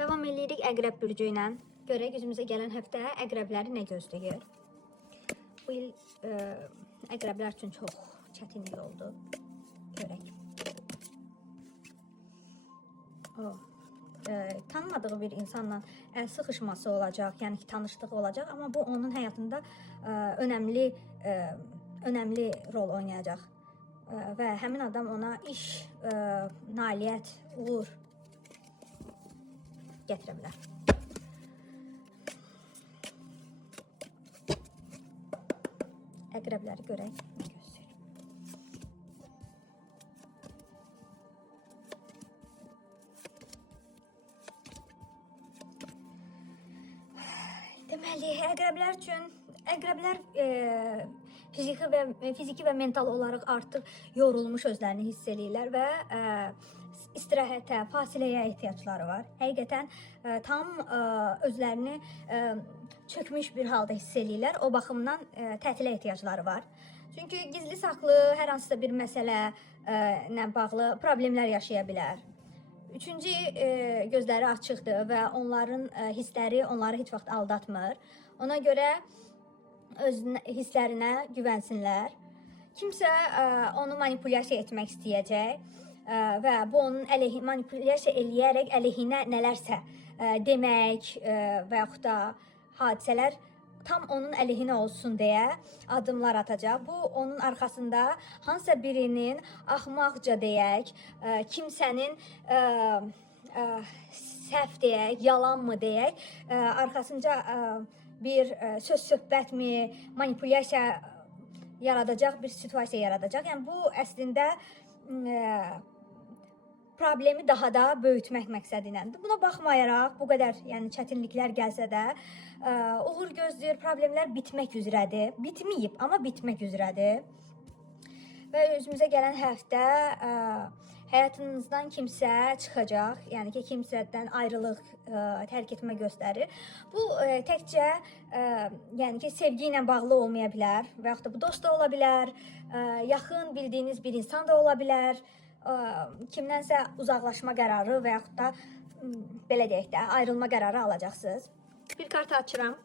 Devam edirik Əqrəb bürcü ilə. Görək üzümüzə gələn həftə əqrəbləri nə gözləyir. Bu il əqrəblər üçün çox çətin il oldu. Görək. Tanımadığı bir insanla əl sıxışması olacaq, yəni ki, tanışlığı olacaq, amma bu onun həyatında önəmli rol oynayacaq. Və həmin adam ona iş, nailiyyət, uğur gətirə bilər. Əqrəbləri görək. Deməli, əqrəblər üçün fiziki və mental olaraq artıq yorulmuş özlərini hiss edirlər və istirahətə, fasiləyə ehtiyacları var. Həqiqətən tam özlərini çökmüş bir halda hiss edirlər. O baxımdan tətilə ehtiyacları var. Çünki gizli saxlı hər hansısa bir məsələ ilə bağlı problemlər yaşaya bilər. Üçüncü, gözləri açıqdır və onların hissləri onları heç vaxt aldatmır. Ona görə öz hisslərinə güvənsinlər. Kimsə onu manipulyasiya etmək istəyəcək və bu onun manipulyasiya eləyərək əleyhinə nələrsə demək və yaxud da hadisələr tam onun əleyhinə olsun deyə addımlar atacaq. Bu onun arxasında hansısa birinin axmaqca deyək, kimsənin səhv deyək, yalanmı deyək, arxasınca bir söz-söhbətmi, manipulyasiya yaradacaq bir situasiya yaradacaq. Yəni bu əslində problemi daha da böyütmək məqsədi iləndir. Buna baxmayaraq, bu qədər çətinliklər gəlsə də, uğur gözləyir, problemlər bitmək üzrədir. Bitməyib, amma bitmək üzrədir. Və özümüzə gələn həftə həyatınızdan kimsə çıxacaq, yəni ki, kimsədən ayrılıq, tərk etmə göstərir. Bu təkcə sevgi ilə bağlı olmaya bilər və yaxud da bu dost da ola bilər, yaxın bildiyiniz bir insan da ola bilər. Kimdənsə uzaqlaşma qərarı və yaxud da belə deyək də ayrılma qərarı alacaqsınız. Bir kart açıram.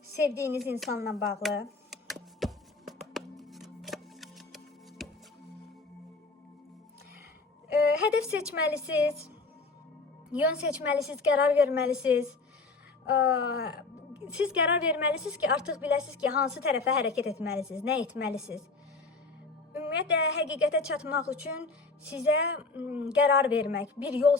Sevdiyiniz insanla bağlı. Hədəf seçməlisiniz. Yön seçməlisiniz, qərar verməlisiniz. Siz qərar verməlisiniz ki, artıq biləsiniz ki, hansı tərəfə hərəkət etməlisiniz, nə etməlisiniz. Ümumiyyətlə, həqiqətə çatmaq üçün sizə qərar vermək, bir yol